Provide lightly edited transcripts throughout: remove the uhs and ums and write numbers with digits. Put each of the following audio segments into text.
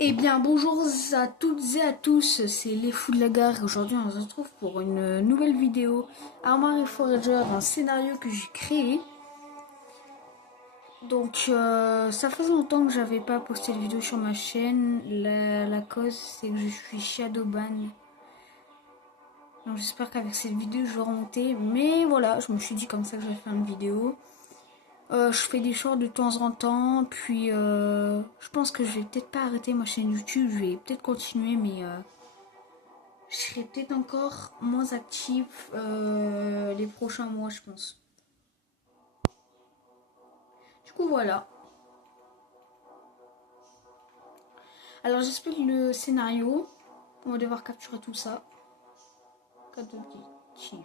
Eh bien, bonjour à toutes et à tous, c'est les fous de la gare. Aujourd'hui, on se retrouve pour une nouvelle vidéo Armoire et Forager, un scénario que j'ai créé. Donc, ça fait longtemps que j'avais pas posté de vidéo sur ma chaîne. La cause, c'est que je suis Shadowban. Donc, j'espère qu'avec cette vidéo, je vais remonter. Mais voilà, je me suis dit comme ça que j'allais faire une vidéo. Je fais des shorts de temps en temps, puis je pense que je vais peut-être pas arrêter ma chaîne YouTube, je vais peut-être continuer, mais je serai peut-être encore moins active les prochains mois, je pense. Du coup, voilà. Alors, j'explique le scénario. On va devoir capturer tout ça. Code d'objectif.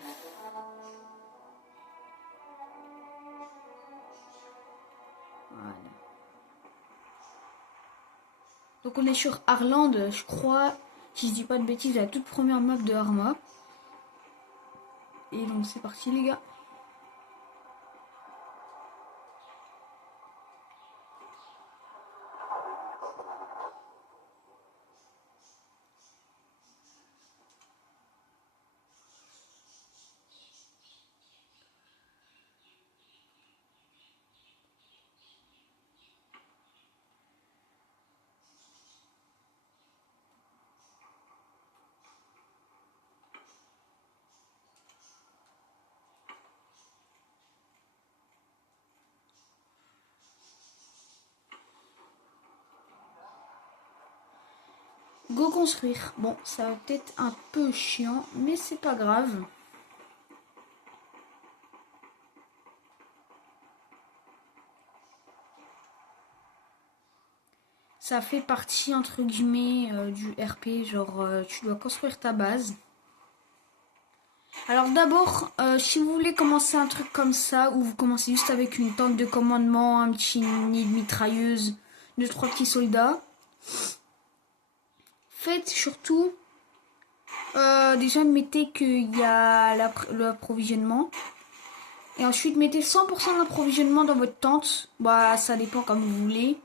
Voilà. Donc, on est sur Arland, je crois, si je dis pas de bêtises, la toute première map de Arma. Et donc, c'est parti, les gars. Go construire. Bon, ça va peut-être un peu chiant, mais c'est pas grave. Ça fait partie, entre guillemets, du RP. Genre, tu dois construire ta base. Alors d'abord, si vous voulez commencer un truc comme ça, où vous commencez juste avec une tente de commandement, un petit nid de mitrailleuse, deux, trois petits soldats, faites surtout, déjà mettez qu'il y a l'approvisionnement. Et ensuite mettez 100% d'approvisionnement dans votre tente. Bah ça dépend comme vous voulez.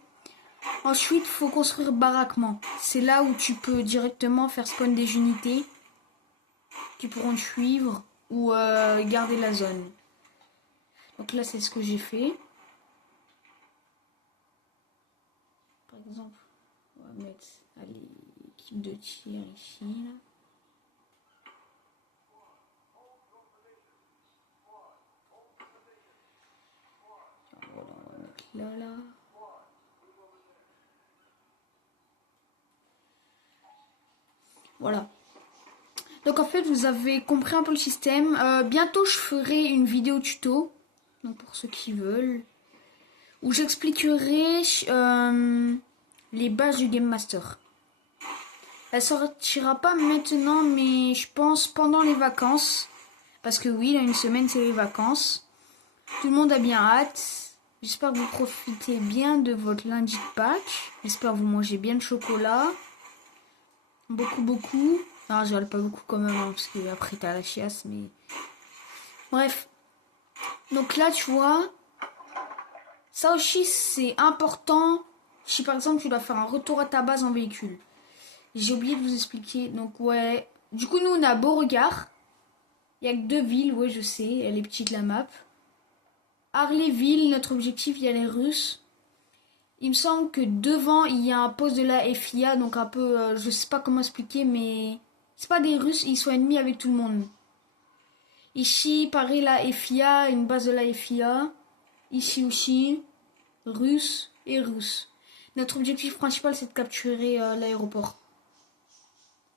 Ensuite, il faut construire baraquement. C'est là où tu peux directement faire spawn des unités qui pourront te suivre ou garder la zone. Donc là, c'est ce que j'ai fait. Par exemple, on va mettre l'équipe de tir ici. Là. Voilà, on va mettre là. Voilà. Donc en fait, vous avez compris un peu le système. Bientôt, je ferai une vidéo tuto. Donc pour ceux qui veulent. Où j'expliquerai les bases du Game Master. Elle sortira pas maintenant, mais je pense pendant les vacances. Parce que oui, là, une semaine, c'est les vacances. Tout le monde a bien hâte. J'espère que vous profitez bien de votre lundi de Pâques. J'espère que vous mangez bien de chocolat. Beaucoup, beaucoup. Non, je râle pas beaucoup quand même, hein, parce que après t'as la chiasse, mais... Bref. Donc là, tu vois, ça aussi, c'est important. Si par exemple, tu dois faire un retour à ta base en véhicule. J'ai oublié de vous expliquer. Donc ouais. Du coup, nous, on a Beauregard. Il y a que 2 villes, ouais, je sais. Elle est petite, la map. Harleyville, notre objectif, il y a les Russes. Il me semble que devant, il y a un poste de la FIA. Donc un peu, je sais pas comment expliquer, mais... C'est pas des Russes, ils sont ennemis avec tout le monde. Ici, pareil, la FIA, une base de la FIA. Ici aussi, Russes et Russes. Notre objectif principal, c'est de capturer l'aéroport.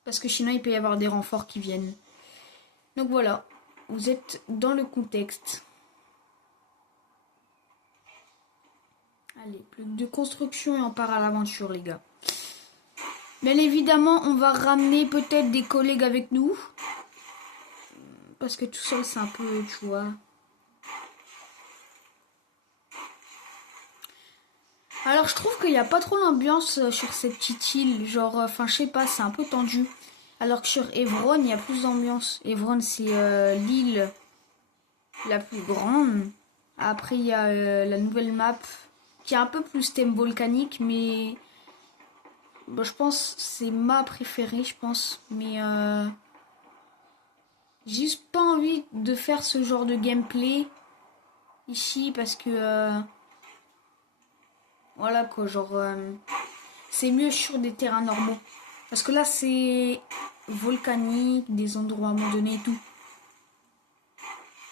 Parce que sinon, il peut y avoir des renforts qui viennent. Donc voilà, vous êtes dans le contexte. Allez, plus de construction et on part à l'aventure, les gars. Bien évidemment, on va ramener peut-être des collègues avec nous. Parce que tout seul, c'est un peu, tu vois... Alors, je trouve qu'il n'y a pas trop l'ambiance sur cette petite île. Genre, enfin, je sais pas, c'est un peu tendu. Alors que sur Evron, il y a plus d'ambiance. Evron, c'est l'île la plus grande. Après, il y a la nouvelle map qui est un peu plus thème volcanique, mais Bah, je pense que c'est ma préférée, je pense. Mais j'ai juste pas envie de faire ce genre de gameplay ici parce que voilà quoi, genre c'est mieux sur des terrains normaux. Parce que là c'est volcanique, des endroits abandonnés et tout.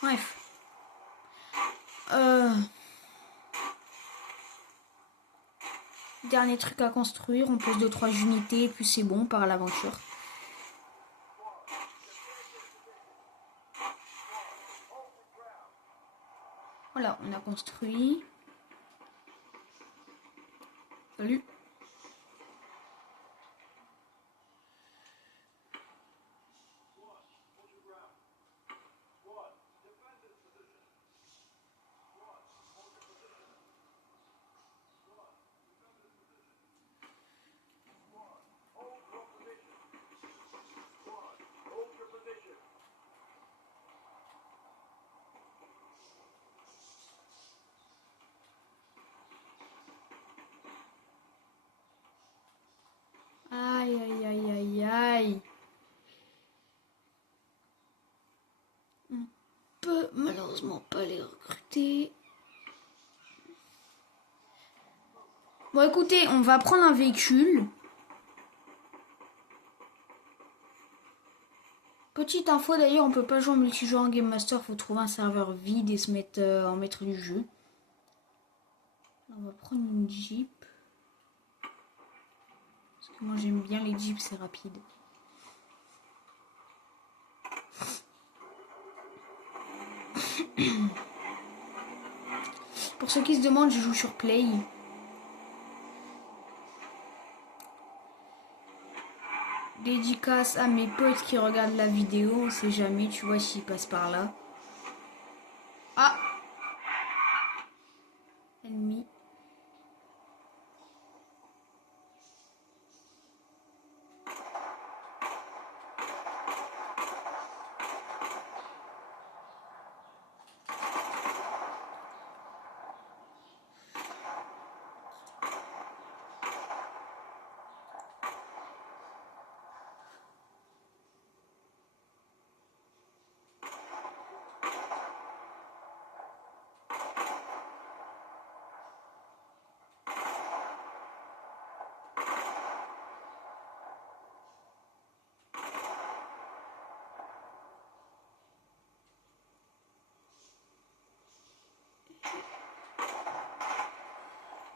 Bref. Dernier truc à construire, on pose 2-3 unités et puis c'est bon, on part à l'aventure. Voilà, on a construit. Salut. Aïe, aïe, aïe, aïe, aïe. On peut malheureusement pas les recruter. Bon, écoutez, on va prendre un véhicule. Petite info d'ailleurs, on peut pas jouer en multijoueur en Game Master, faut trouver un serveur vide et se mettre en maître du jeu. On va prendre une Jeep. Parce que moi j'aime bien les Jeeps, c'est rapide. Pour ceux qui se demandent, je joue sur Play. Dédicace à mes potes qui regardent la vidéo, on sait jamais, tu vois, s'ils passent par là. Ah! Ennemi.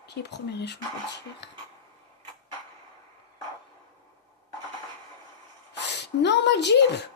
Qui est premier échange de tir? Non, ma Jeep!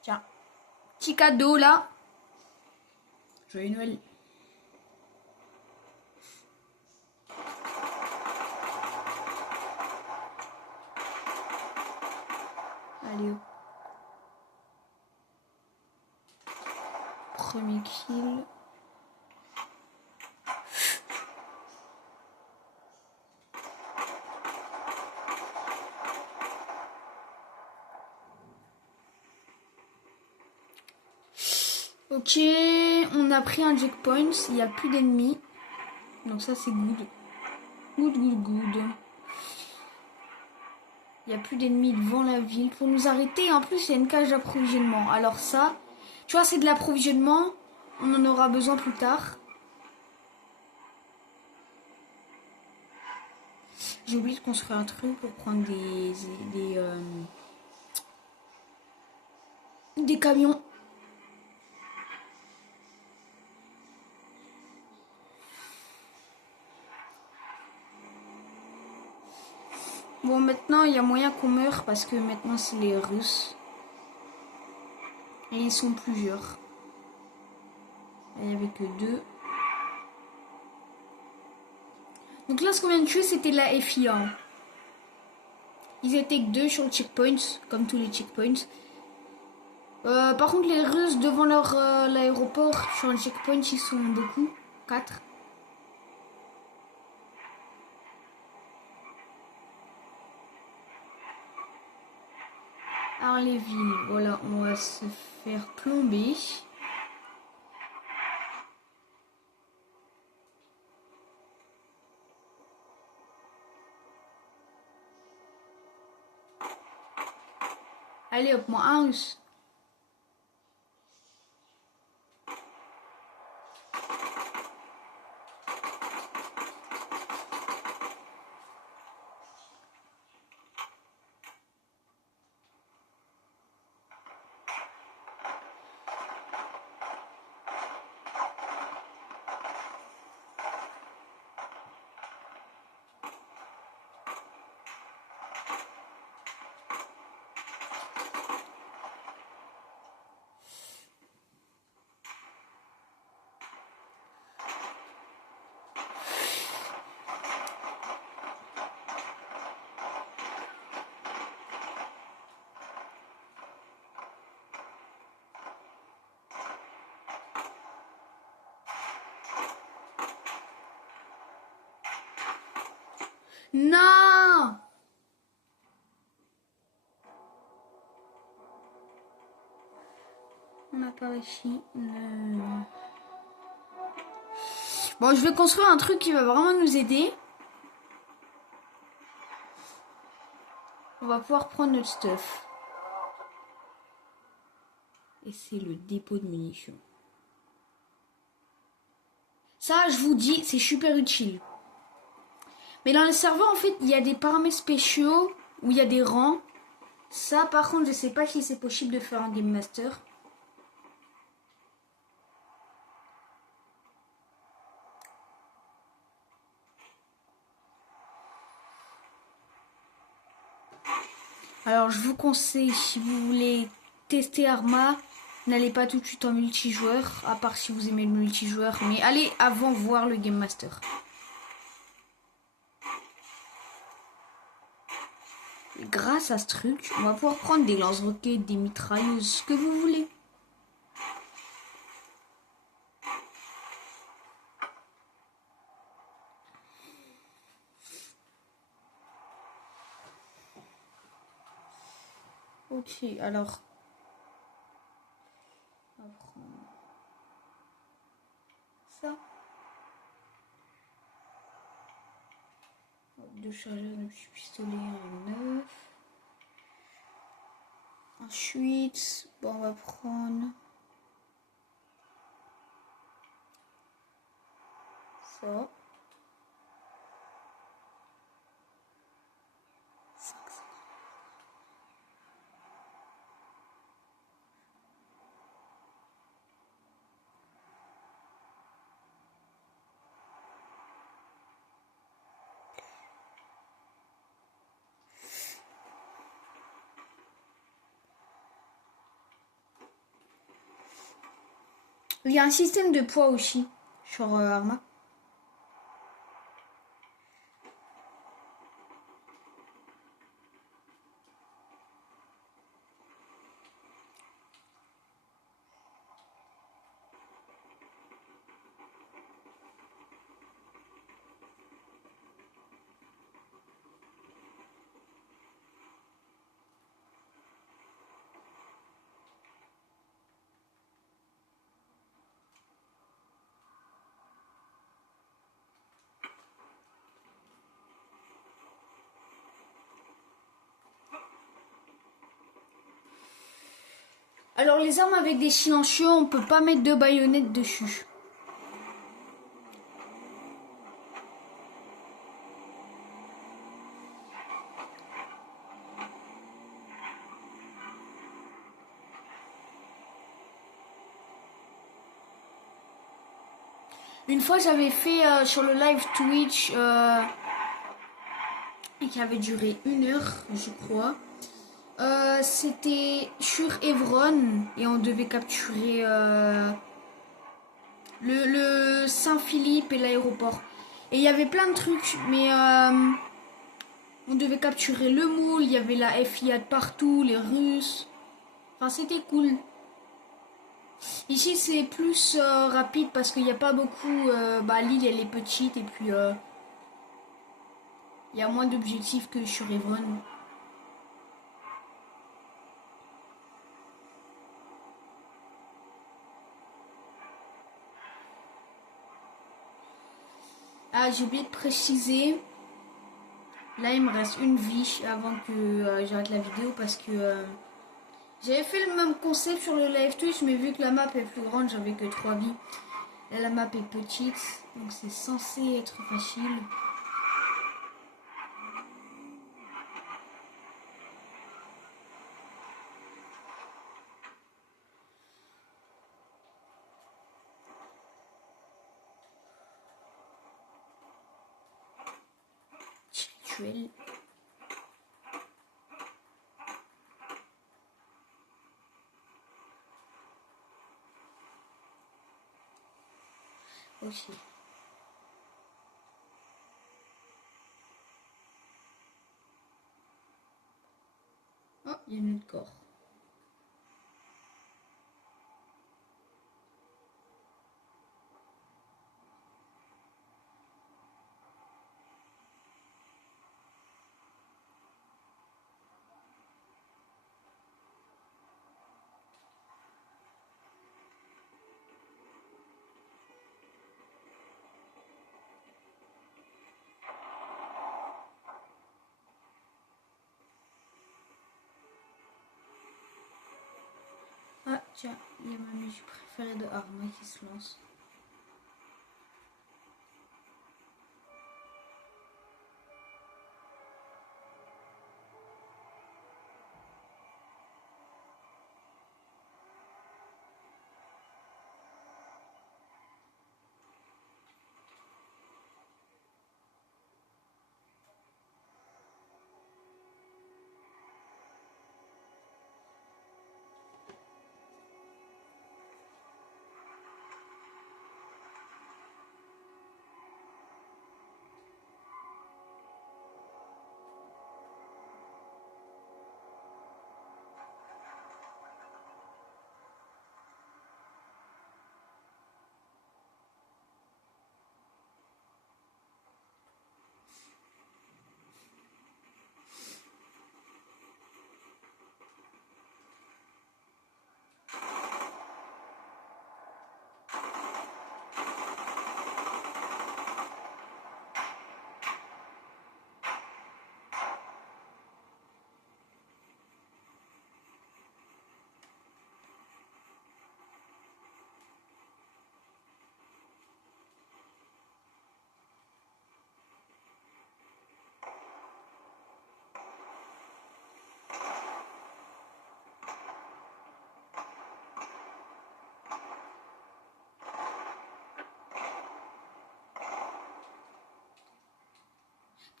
Tiens, petit cadeau là. Joyeux Noël. Allez hop. Premier kill. Ok, on a pris un checkpoint, il n'y a plus d'ennemis. Donc ça c'est good. Good, good, good. Il n'y a plus d'ennemis devant la ville pour nous arrêter. En plus, il y a une cage d'approvisionnement. Alors ça, tu vois, c'est de l'approvisionnement. On en aura besoin plus tard. J'ai oublié de construire un truc pour prendre des camions. Bon, maintenant, il y a moyen qu'on meure parce que maintenant, c'est les Russes. Et ils sont plusieurs. Il n'y avait que 2. Donc là, ce qu'on vient de tuer, c'était la FIA. Ils étaient que 2 sur le checkpoint, comme tous les checkpoints. Par contre, les Russes devant l'aéroport, sur le checkpoint, ils sont beaucoup. 4. Arléville, voilà, on va se faire plomber. Allez hop, moi un russe. Non! On n'a pas réussi. Bon, je vais construire un truc qui va vraiment nous aider. On va pouvoir prendre notre stuff. Et c'est le dépôt de munitions. Ça, je vous dis, c'est super utile. Mais dans le serveur, en fait, il y a des paramètres spéciaux où il y a des rangs. Ça, par contre, je sais pas si c'est possible de faire un Game Master. Alors, je vous conseille, si vous voulez tester Arma, n'allez pas tout de suite en multijoueur, à part si vous aimez le multijoueur. Mais allez avant voir le Game Master. Et grâce à ce truc, on va pouvoir prendre des lance-roquettes, des mitrailleuses, ce que vous voulez. Ok, alors. On va prendre ça. Deux chargeurs de pistolet, un neuf. Ensuite, bon, on va prendre ça. Il y a un système de poids aussi sur Arma. Alors les armes avec des silencieux, on peut pas mettre de baïonnettes dessus. Une fois j'avais fait sur le live Twitch qui avait duré 1 heure je crois. C'était sur Evron et on devait capturer le Saint-Philippe et l'aéroport. Et il y avait plein de trucs, mais On devait capturer le moule, il y avait la FIA de partout, les Russes. Enfin, c'était cool. Ici, c'est plus rapide parce qu'il n'y a pas beaucoup... l'île, elle est petite et puis... il y a moins d'objectifs que sur Evron. Ah, j'ai oublié de préciser. Là, il me reste une vie avant que j'arrête la vidéo parce que j'avais fait le même concept sur le live Twitch, mais vu que la map est plus grande, j'avais que 3 vies. Là, la map est petite, donc c'est censé être facile. Rituel. Aussi. Oh, il y a un autre corps. Ah, tiens, il y a ma musique préférée de Arma qui se lance.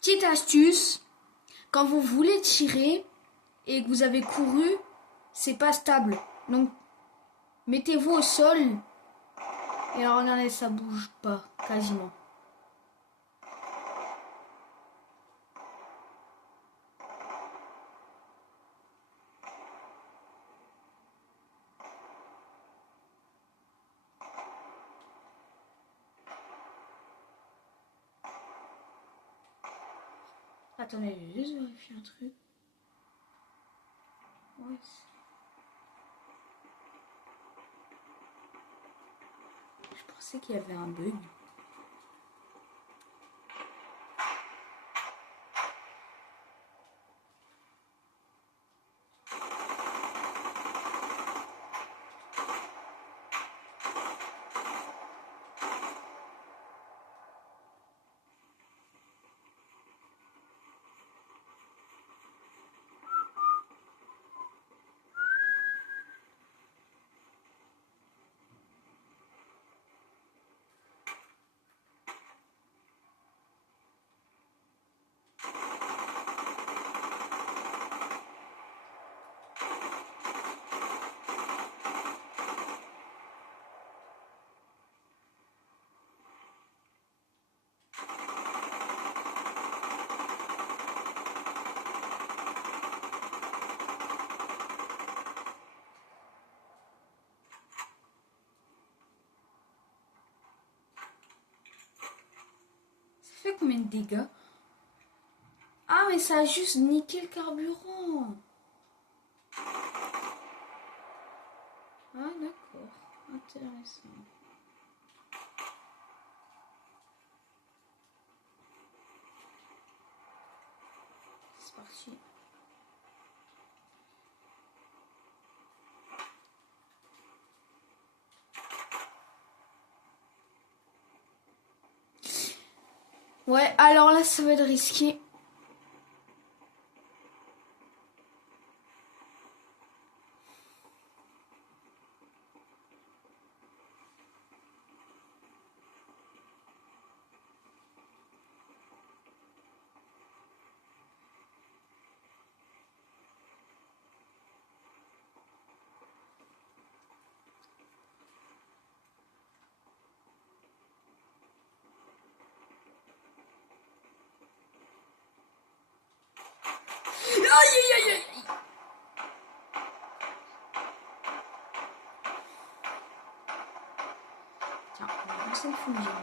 Petite astuce, quand vous voulez tirer et que vous avez couru, c'est pas stable. Donc, mettez-vous au sol. Et alors, regardez, ça bouge pas, quasiment. Attendez, je vais juste vérifier un truc. Ouais, je pensais qu'il y avait un bug. combien de dégâts? Ah, mais ça a juste niqué le carburant. Ah, d'accord. Intéressant. C'est parti. Ouais, alors là, ça va être risqué. Aïe, aïe, aïe, aïe. Tiens, on va lancer le fumigène là.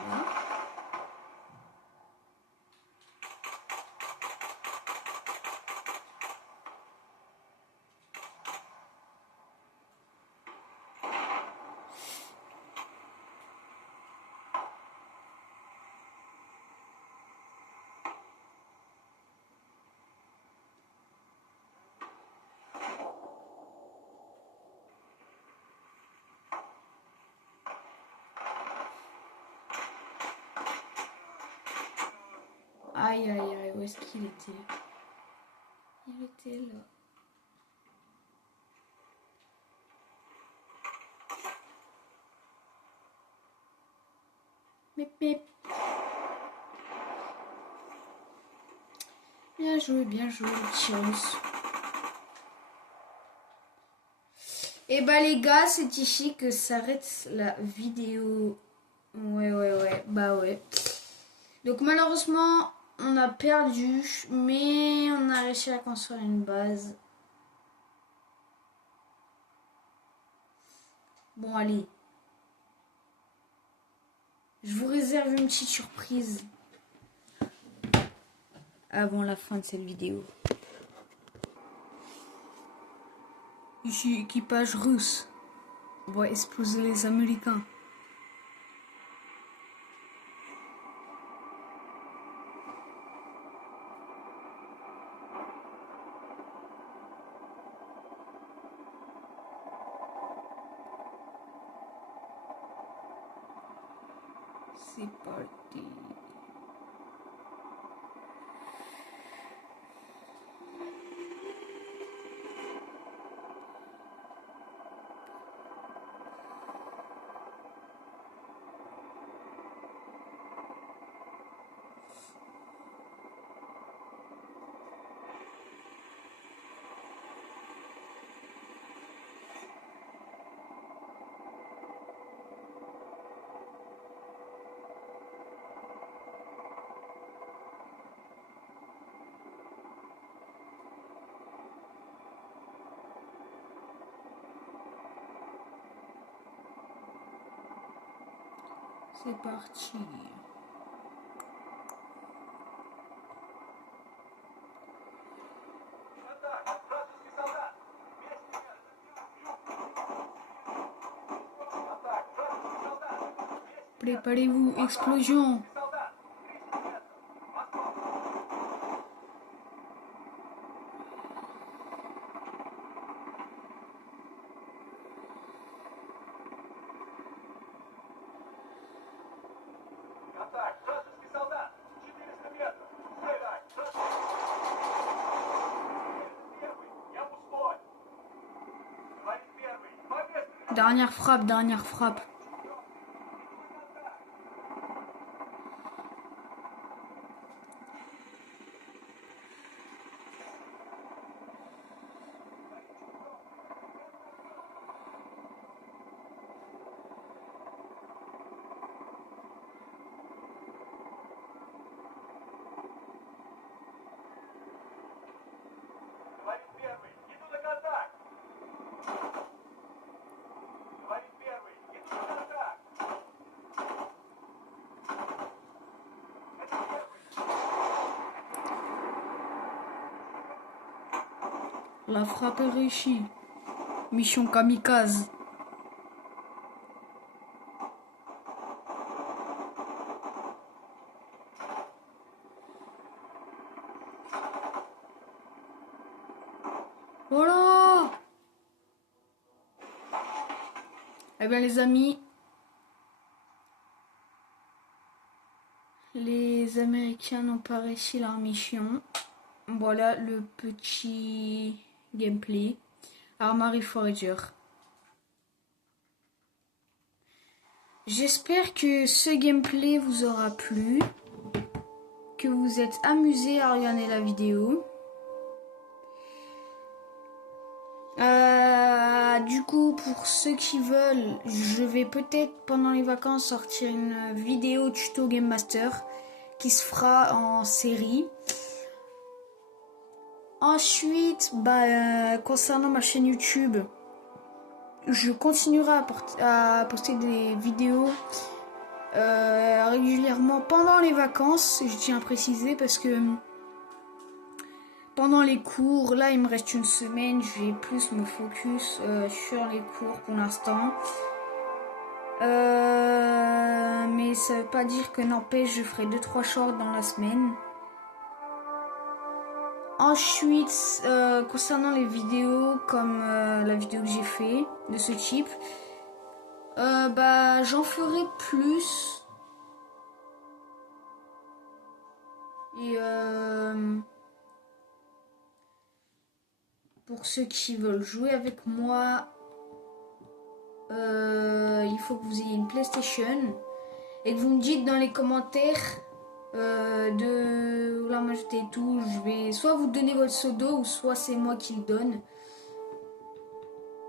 Aïe, aïe, aïe, où est-ce qu'il était? Il était là. Mip, mip. Bien joué, le petit russe. Et bah les gars, c'est ici que s'arrête la vidéo. Ouais, bah ouais. Donc malheureusement, on a perdu, mais on a réussi à construire une base. Bon, allez. Je vous réserve une petite surprise avant la fin de cette vidéo. Ici, équipage russe. On va exploser les Américains. C'est parti. C'est parti. Préparez-vous, explosion. Dernière frappe, dernière frappe. La frappe est réussie. Mission kamikaze. Voilà. Eh bien les amis, les Américains n'ont pas réussi leur mission. Voilà le petit gameplay. Armory Forager. J'espère que ce gameplay vous aura plu, que vous êtes amusés à regarder la vidéo. Du coup, pour ceux qui veulent, je vais peut-être pendant les vacances sortir une vidéo tuto Game Master qui se fera en série. Ensuite, concernant ma chaîne YouTube, je continuerai à poster des vidéos régulièrement pendant les vacances, je tiens à préciser, parce que pendant les cours, là il me reste une semaine, je vais plus me focus sur les cours pour l'instant. Mais ça veut pas dire que n'empêche, je ferai 2-3 shorts dans la semaine. Ensuite, concernant les vidéos comme la vidéo que j'ai fait de ce type, j'en ferai plus. Et pour ceux qui veulent jouer avec moi, il faut que vous ayez une PlayStation et que vous me dites dans les commentaires de vouloir m'ajouter et tout. Je vais soit vous donner votre pseudo ou soit c'est moi qui le donne.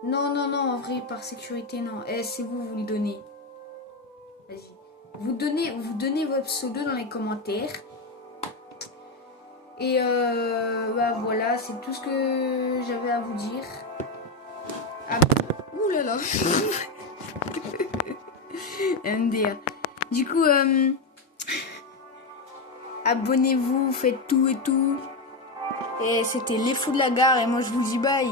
Non, en vrai, par sécurité, non. C'est vous le donnez. Vas-y. Vous donnez votre pseudo dans les commentaires. Et voilà, c'est tout ce que j'avais à vous dire. Ouh là là. MDR. Du coup, abonnez-vous, faites tout et tout. Et c'était les fous de la gare et moi je vous dis bye.